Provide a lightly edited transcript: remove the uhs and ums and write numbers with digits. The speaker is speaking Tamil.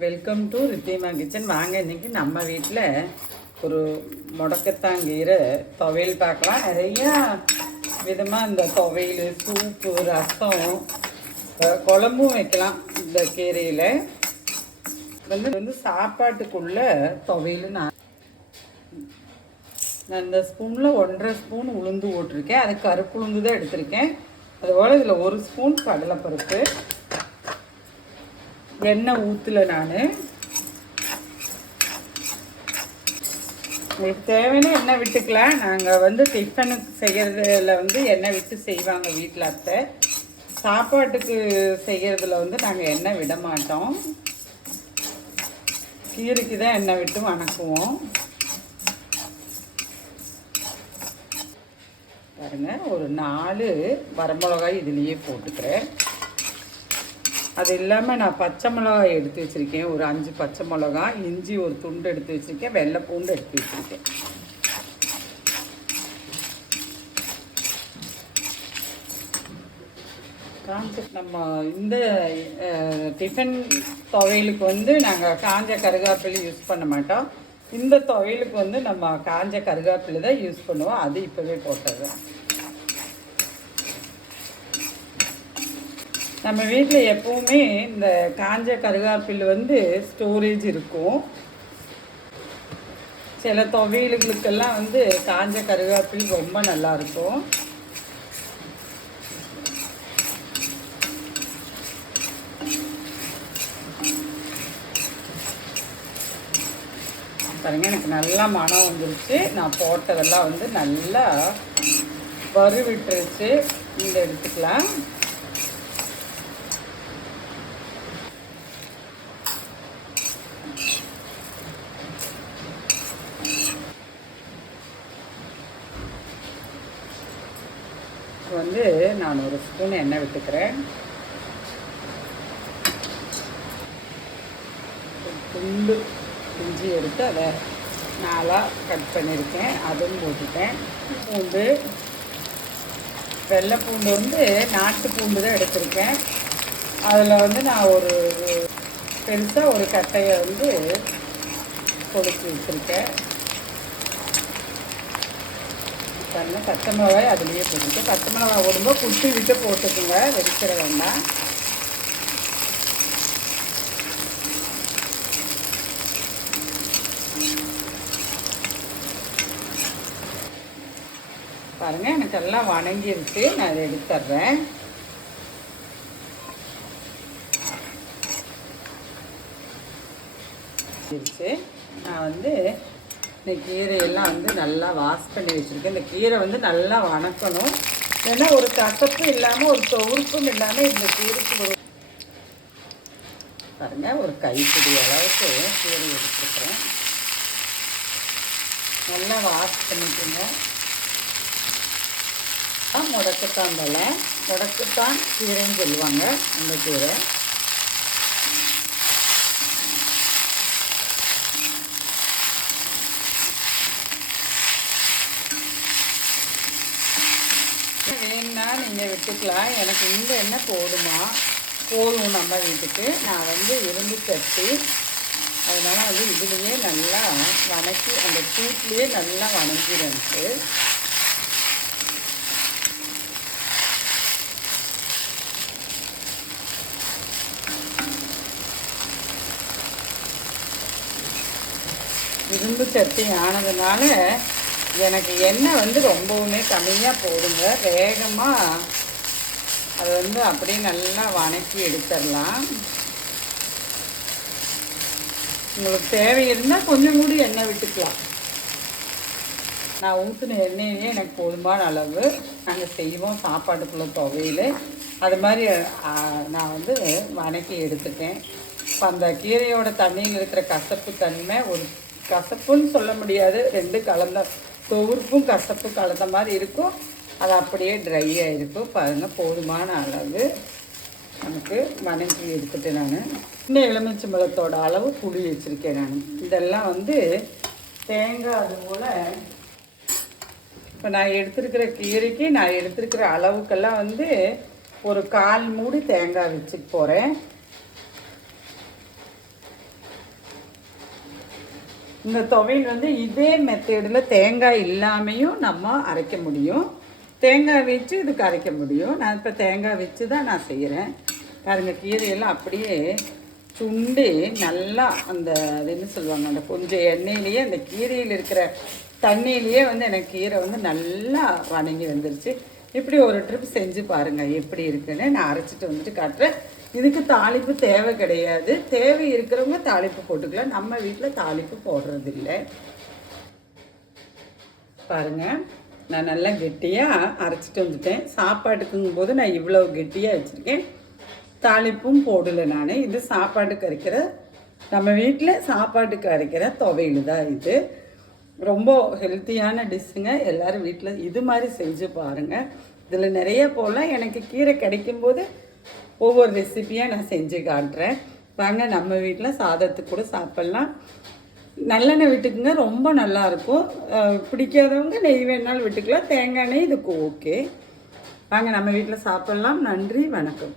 Welcome to Ridhima kitchen. வாங்க இன்றைக்கி நம்ம வீட்டில் ஒரு முடக்கத்தாங்கீரை துவையல் பார்க்கலாம். நிறையா விதமாக இந்த துவையல், சூப்பு, ரசம், குழம்பும் வைக்கலாம். இந்த கீரையில் வந்து சாப்பாட்டுக்குள்ள துவையல் நான் இந்த ஸ்பூனில் 1.5 ஸ்பூன் உளுந்து போட்டிருக்கேன். அது கருப்பு உளுந்து தான் எடுத்திருக்கேன். அதுபோல் இதில் 1 ஸ்பூன் கடலைப்பருப்பு, எண்ணெய் ஊற்றல. நான் உங்களுக்கு தேவையான எண்ணெய் விட்டுக்கலாம். நாங்கள் வந்து டிஃபனுக்கு செய்கிறதுல வந்து எண்ணெய் விட்டு செய்வாங்க வீட்டில் அத்தை. சாப்பாட்டுக்கு செய்கிறதுல வந்து நாங்கள் எண்ணெய் விட மாட்டோம். கீரைக்கு தான் எண்ணெய் விட்டு வணக்குவோம். பாருங்கள், ஒரு 4 வரமிளகாய் இதுலேயே போட்டுக்கிறேன். அது இல்லாமல் நான் பச்சை மிளகாய் எடுத்து வச்சுருக்கேன். ஒரு 5 பச்சை மிளகாய், இஞ்சி ஒரு துண்டு எடுத்து வச்சுருக்கேன், வெள்ளை பூண்டு எடுத்து வச்சுருக்கேன். நம்ம இந்த டிஃபன் துவையலுக்கு வந்து நாங்கள் காஞ்ச கருவேப்பிலை யூஸ் பண்ண மாட்டோம். இந்த துவையலுக்கு வந்து நம்ம காஞ்ச கருவேப்பிலை தான் யூஸ் பண்ணுவோம். அது இப்போவே போட்டது. நம்ம வீட்டில் எப்போவுமே இந்த காஞ்ச கருவேப்பிலை வந்து ஸ்டோரேஜ் இருக்கும். சில துவையல்களுக்கெல்லாம் வந்து காஞ்ச கருவேப்பிலை ரொம்ப நல்லாயிருக்கும். பாருங்க, எனக்கு நல்லா மனம் வந்துருச்சு. நான் போட்டதெல்லாம் வந்து நல்லா வறுவிட்டுருச்சு. இந்த எடுத்துக்கலாம். வந்து நான் 1 ஸ்பூன் எண்ணெய் விட்டுக்கிறேன். துண்டு இஞ்சி எடுத்து அதை 4ஆக கட் பண்ணியிருக்கேன். அதுவும் போட்டுட்டேன். பூண்டு, வெள்ளை பூண்டு வந்து நாட்டு பூண்டு தான் எடுத்திருக்கேன். அதில் வந்து நான் ஒரு பெருசாக ஒரு கட்டையை வந்து பொடிச்சு வச்சுருக்கேன். பாருங்கள், பச்சை மிளகாய் அதுலேயே போட்டுட்டு, பச்சை மிளகாய் போடும்போது குட்டி விட்டு போட்டுக்குங்க, வெடிக்கிற வேண்டாம். பாருங்கள், எனக்கு எல்லாம் வணங்கிருச்சு. நான் அதை எடுத்துட்றேன். நான் வந்து இந்த கீரையெல்லாம் வந்து நல்லா வாஷ் பண்ணி வச்சுருக்கேன். இந்த கீரை வந்து நல்லா வணக்கணும். ஏன்னா ஒரு கசப்பும் இல்லாமல் ஒரு தொகுப்பும் இல்லாமல் இந்த கீரைக்கு ஒரு பாருங்கள், ஒரு கைப்பிடி அளவுக்கு கீரை எடுத்துக்கிறேன். நல்லா வாஷ் பண்ணிக்கோங்க. முடக்கத்தான் தலை, முடக்கத்தான் கீரைன்னு சொல்லுவாங்க அந்த கீரை. வேணுன்னா நீங்கள் விட்டுக்கலாம். எனக்கு இந்த எண்ணெய் போதும் நம்ம வீட்டுக்கு. நான் வந்து இரும்பு சட்டி, அதனால் வந்து இதுலேயே நல்லா வணக்கி அந்த சூட்லேயே நல்லா வணங்கிடுச்சு. இரும்பு சட்டி ஆனதுனால எனக்கு எண்ணெய் வந்து ரொம்பவுமே கம்மியாக போடுங்க. வேகமாக அதை வந்து அப்படியே நல்லா வணக்கி எடுத்துடலாம். உங்களுக்கு தேவை இருந்தால் கொஞ்சம் கூட எண்ணெய் விட்டுக்கலாம். நான் ஊற்றின எண்ணெயிலே எனக்கு போதுமான அளவு. நாங்கள் செய்வோம் சாப்பாட்டுக்குள்ளே துவையல். அது மாதிரி நான் வந்து வணக்கி எடுத்துட்டேன். இப்போ அந்த கீரையோட தண்ணியில் இருக்கிற கசப்பு தன்மை, ஒரு கசப்புன்னு சொல்ல முடியாது, 2 கலந்த தொகுப்பும் கசப்பு கலந்த மாதிரி இருக்கும். அது அப்படியே ட்ரையாக இருக்கும். பாருங்கள், போதுமான அளவு நமக்கு வணங்கி எடுத்துட்டு நான் இந்த எலுமிச்சம்பழத்தோட அளவு புளி வச்சுருக்கேன். நான் இதெல்லாம் வந்து தேங்காய் அதுபோல் இப்போ நான் எடுத்துருக்கிற கீரைக்கு நான் எடுத்துருக்கிற அளவுக்கெல்லாம் வந்து ஒரு 1/4 மூடி தேங்காய் வச்சுக்க போகிறேன். இந்த துவையல் வந்து இதே மெத்தேடில் தேங்காய் இல்லாமையும் நம்ம அரைக்க முடியும், தேங்காய் வச்சு இதுக்கு அரைக்க முடியும். நான் இப்போ தேங்காய் வச்சு தான் நான் செய்கிறேன். பாருங்கள், கீரையெல்லாம் அப்படியே சுண்டு நல்லா அந்த அது என்ன சொல்லுவாங்க, அந்த கொஞ்சம் எண்ணெயிலேயே அந்த கீரையில் இருக்கிற தண்ணியிலேயே வந்து எனக்கு கீரை வந்து நல்லா வணங்கி வந்துருச்சு. இப்படி ஒரு ட்ரிப் செஞ்சு பாருங்கள் எப்படி இருக்குன்னு. நான் அரைச்சிட்டு வந்துட்டு காட்டுறேன். இதுக்கு தாளிப்பு தேவை கிடையாது, தேவை இருக்கிறவங்க தாளிப்பு போட்டுக்கலாம். நம்ம வீட்டில் தாளிப்பு போடுறதில்லை. பாருங்கள், நான் நல்லா கெட்டியாக அரைச்சிட்டு வந்துட்டேன். சாப்பாட்டுக்குங்கும் போது நான் இவ்வளோ கெட்டியாக வச்சுருக்கேன், தாளிப்பும் போடலை நான். இது சாப்பாட்டுக்கு அரைக்கிற, நம்ம வீட்டில் சாப்பாட்டுக்கு அரைக்கிற துவையல் தான் இது. ரொம்ப ஹெல்த்தியான டிஷ்ஷுங்க. எல்லோரும் வீட்டில் இது மாதிரி செஞ்சு பாருங்கள். இதில் நிறைய போல் எனக்கு கீரை கிடைக்கும்போது ஒவ்வொரு ரெசிப்பியாக நான் செஞ்சு காட்டுறேன். வாங்க, நம்ம வீட்டில் சாதத்துக்கு கூட சாப்பிட்லாம். நல்லெண்ணெய் விட்டுக்குங்க, ரொம்ப நல்லாயிருக்கும். பிடிக்காதவங்க நெய் வேணாலும் விட்டுக்கலாம், தேங்காய் எண்ணெய் இதுக்கு ஓகே. வாங்க நம்ம வீட்டில் சாப்பிட்லாம். நன்றி, வணக்கம்.